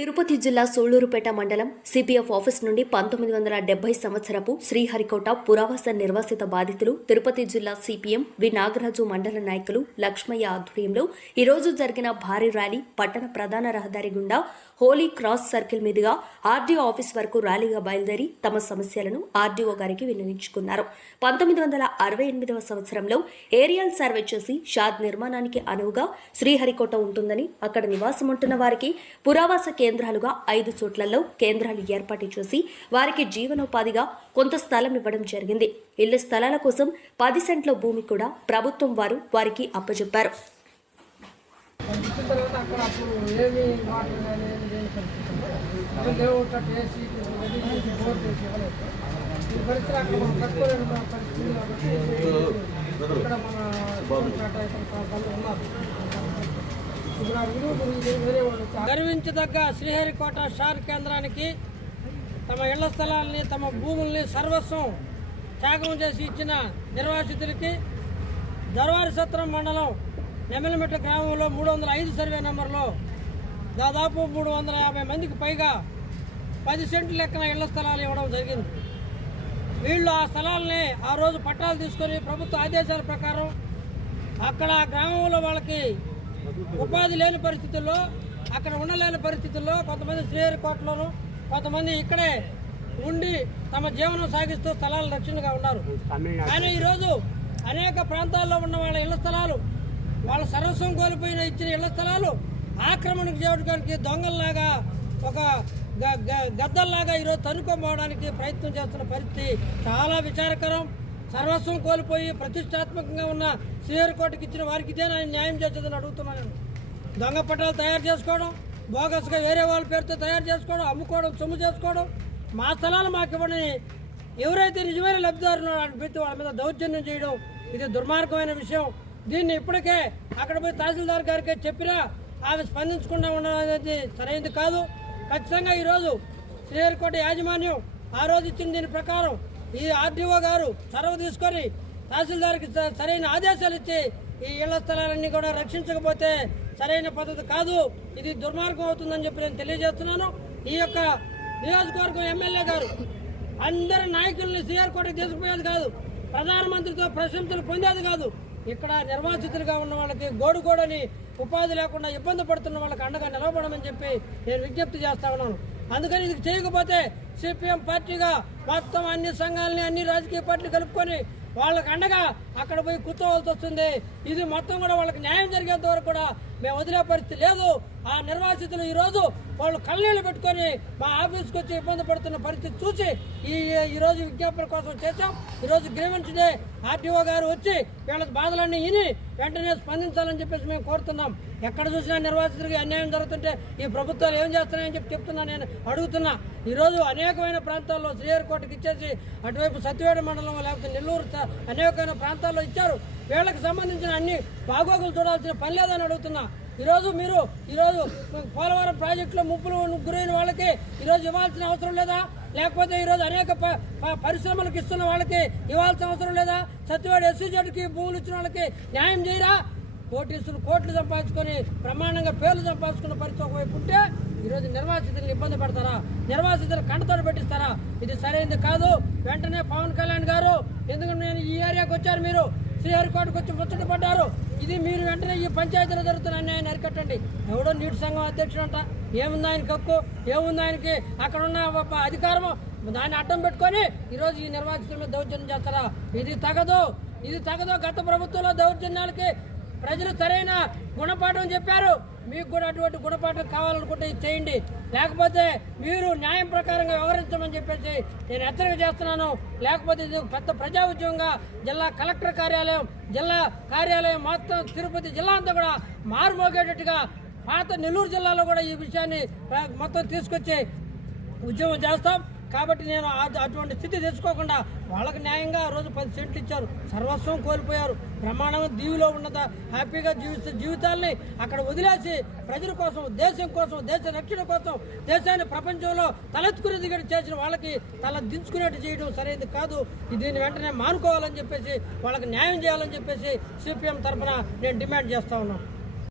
తిరుపతి జిల్లా సూళ్లూరుపేట మండలం CPF office నుండి 1970 సంవత్సరపు శ్రీహరికోట పురావస నిర్వాసిత బాధితులు తిరుపతి జిల్లా సిపిఎం వి నాగరాజు మండల నాయకులు లక్ష్మయ్య ఆధ్వర్యంలో ఈరోజు జరిగిన భారీ ర్యాలీ పట్టణ ప్రధాన రహదారి గుండా హోలీ క్రాస్ సర్కిల్ మీదుగా ఆర్డీఓ ఆఫీస్ వరకు ర్యాలీగా బయలుదేరి తమ సమస్యలను ఆర్డీఓ గారికి విన్నవించుకున్నారు. 1968వ సంవత్సరంలో ఏరియల్ సర్వే చేసి షాద్ నిర్మాణానికి అనువుగా శ్రీహరికోట ఉంటుందని అక్కడ నివాసం ఉంటున్న వారికి పురావాస కేంద్రాలుగా 5 చోట్లలో కేంద్రాలు ఏర్పాటు చేసి వారికి జీవనోపాధిగా కొంత స్థలం ఇవ్వడం జరిగింది. ఇళ్ల స్థలాల కోసం 10 సెంట్ల భూమి కూడా ప్రభుత్వం వారికి అప్పచెప్పారు. గర్వించదగ్గ శ్రీహరికోట షార్ కేంద్రానికి తమ ఇళ్ల స్థలాల్ని తమ భూముల్ని సర్వస్వం త్యాగం చేసి ఇచ్చిన నిర్వాసితులకి దర్వారి సత్రం మండలం నెమలిమెట్ట గ్రామంలో 305 సర్వే నెంబర్లో దాదాపు 350 మందికి పైగా 10 సెంట్ల లెక్కన ఇళ్ల స్థలాలు ఇవ్వడం జరిగింది. వీళ్ళు ఆ స్థలాలని ఆ రోజు పట్టాలు తీసుకొని ప్రభుత్వ ఆదేశాల ప్రకారం అక్కడ గ్రామంలో వాళ్ళకి ఉపాధి లేని పరిస్థితుల్లో అక్కడ ఉండలేని పరిస్థితుల్లో కొంతమంది శ్రీహరికోటలోను కొంతమంది ఇక్కడే ఉండి తమ జీవనం సాగిస్తూ స్థలాలు రక్షణగా ఉన్నారు. కానీ ఈరోజు అనేక ప్రాంతాల్లో ఉన్న వాళ్ళ ఇళ్ల స్థలాలు వాళ్ళ సర్వస్వం కోల్పోయిన ఇచ్చిన ఇళ్ల స్థలాలు ఆక్రమణకు చేయడానికి దొంగల్లాగా ఒక గద్దల్లాగా ఈరోజు తనుకోపోవడానికి ప్రయత్నం చేస్తున్న పరిస్థితి చాలా విచారకరం. సర్వస్వం కోల్పోయి ప్రతిష్టాత్మకంగా ఉన్న శ్రీహరికోటకి ఇచ్చిన వారికి ఇదే న్యాయం చేసేదని అడుగుతున్నాను. దొంగ పట్టాలు తయారు చేసుకోవడం, బోగస్గా వేరే వాళ్ళ పేరుతో తయారు చేసుకోవడం, అమ్ముకోవడం, సొమ్ము చేసుకోవడం, మా స్థలాలు మాకు ఇవ్వని ఎవరైతే నిజమైన లబ్ధిదారులు పెట్టి వాళ్ళ మీద దౌర్జన్యం చేయడం ఇది దుర్మార్గమైన విషయం. దీన్ని ఇప్పటికే అక్కడ పోయి తహసీల్దార్ గారికి చెప్పినా ఆమె స్పందించకుండా ఉండడం అనేది సరైనది కాదు. ఖచ్చితంగా ఈరోజు శ్రీహరికోట యాజమాన్యం ఆ రోజు ఇచ్చిన దీని ప్రకారం ఈ ఆర్డీఓ గారు చొరవ తీసుకొని తహసీల్దార్కి సరైన ఆదేశాలు ఇచ్చి ఈ ఇళ్ల స్థలాలన్నీ కూడా రక్షించకపోతే సరైన పద్ధతి కాదు, ఇది దుర్మార్గం అవుతుందని చెప్పి నేను తెలియజేస్తున్నాను. ఈ యొక్క నియోజకవర్గం ఎమ్మెల్యే గారు అందరి నాయకుల్ని శ్రీహరికోటకి తీసుకుపోయేది కాదు, ప్రధానమంత్రితో ప్రశంసలు పొందేది కాదు. ఇక్కడ నిర్వాసితులుగా ఉన్న వాళ్ళకి గోడుగోడని ఉపాధి లేకుండా ఇబ్బంది పడుతున్న వాళ్ళకి అండగా నిలబడమని చెప్పి నేను విజ్ఞప్తి చేస్తా ఉన్నాను. అందుకని ఇది చేయకపోతే సిపిఎం పార్టీగా మొత్తం అన్ని సంఘాలని అన్ని రాజకీయ పార్టీలు కలుపుకొని వాళ్ళకి అండగా అక్కడ పోయి కూర్చోవాల్సి వస్తుంది. ఇది మొత్తం కూడా వాళ్ళకి న్యాయం జరిగేంత వరకు కూడా మేము వదిలే పరిస్థితి లేదు. ఆ నిర్వాసితులు ఈరోజు వాళ్ళు కళ్ళనీళ్ళు పెట్టుకొని మా ఆఫీస్కి వచ్చి ఇబ్బంది పడుతున్న పరిస్థితి చూసి ఈరోజు విజ్ఞాపన కోసం చేశాం. ఈరోజు గ్రీవెన్స్ డే ఆర్టీఓ గారు వచ్చి వీళ్ళ బాధలన్నీ విని వెంటనే స్పందించాలని చెప్పేసి మేము కోరుతున్నాం. ఎక్కడ చూసినా నిర్వాసితులకి అన్యాయం జరుగుతుంటే ఈ ప్రభుత్వాలు ఏం చేస్తున్నాయని చెప్పి చెప్తున్నా, నేను అడుగుతున్నా. ఈరోజు అనేకమైన ప్రాంతాల్లో శ్రీహరికోటకి ఇచ్చేసి అటువైపు సత్యవేడ మండలం లేకపోతే నెల్లూరు అనేకమైన ప్రాంతాల్లో ఇచ్చారు. వీళ్ళకి సంబంధించిన అన్ని బాగోగులు చూడాల్సిన పని లేదని అడుగుతున్నా. ఈరోజు పోలవరం ప్రాజెక్టులో ముప్పులు గురైన వాళ్ళకి ఈరోజు ఇవ్వాల్సిన అవసరం లేదా? లేకపోతే ఈరోజు అనేక పరిశ్రమలకు ఇస్తున్న వాళ్ళకి ఇవ్వాల్సిన అవసరం లేదా? సత్యవాడ ఎస్సీజెడ్కి భూములు ఇచ్చిన వాళ్ళకి న్యాయం చేయరా? కోటీసులు కోట్లు సంపాదించుకొని బ్రహ్మాండంగా పేర్లు సంపాదించుకున్న పరిస్థితి ఒకవైపు ఉంటే ఈరోజు నిర్వాసితులను ఇబ్బంది పడతారా? నిర్వాసితులు కంటతోడు పెట్టిస్తారా? ఇది సరైనది కాదు. వెంటనే పవన్ కళ్యాణ్ గారు, ఎందుకంటే నేను ఈ ఏరియాకి వచ్చారు, మీరు శ్రీహరికోటకు వచ్చి ముచ్చట పడ్డారు, ఇది మీరు వెంటనే ఈ పంచాయతీలో జరుగుతున్న అన్యాయాన్ని అరికట్టండి. ఎవడో నీటి సంఘం అధ్యక్షుడు అంట, ఏముంది ఆయనకి హక్కు, ఏముంది ఆయనకి అక్కడ ఉన్న అధికారము, దాన్ని అడ్డం పెట్టుకొని ఈరోజు ఈ నిర్వాసితుల మీద దౌర్జన్యం చేస్తారా? ఇది తగదు. గత ప్రభుత్వంలో దౌర్జన్యాలకి ప్రజలు సరైన గుణపాఠం చెప్పారు. మీకు కూడా అటువంటి గుణపాఠం కావాలనుకుంటే ఇది చేయండి, లేకపోతే మీరు న్యాయం ప్రకారంగా వ్యవహరించమని చెప్పేసి నేను హెచ్చరిక చేస్తున్నాను. లేకపోతే ఇది పెద్ద ప్రజా ఉద్యమంగా జిల్లా కలెక్టర్ కార్యాలయం, జిల్లా కార్యాలయం మొత్తం తిరుపతి జిల్లా అంతా కూడా మారుమోగేటట్టుగా పాత నెల్లూరు జిల్లాలో కూడా ఈ విషయాన్ని మొత్తం తీసుకొచ్చి ఉద్యమం చేస్తాం. కాబట్టి నేను అటువంటి స్థితి తెచ్చుకోకుండా వాళ్ళకి న్యాయంగా ఆ రోజు 10 సెంట్లు ఇచ్చారు, సర్వస్వం కోల్పోయారు, ప్రమాణం దీవిలో ఉన్నత హ్యాపీగా జీవితాల్ని అక్కడ వదిలేసి ప్రజల కోసం, దేశం కోసం, దేశ రక్షణ కోసం, దేశాన్ని ప్రపంచంలో తలెత్తుకునేది చేసిన వాళ్ళకి తల దించుకునేట్టు చేయడం సరైనది కాదు. దీన్ని వెంటనే మానుకోవాలని చెప్పేసి వాళ్ళకి న్యాయం చేయాలని చెప్పేసి సిపిఎం తరఫున నేను డిమాండ్ చేస్తా ఉన్నాను.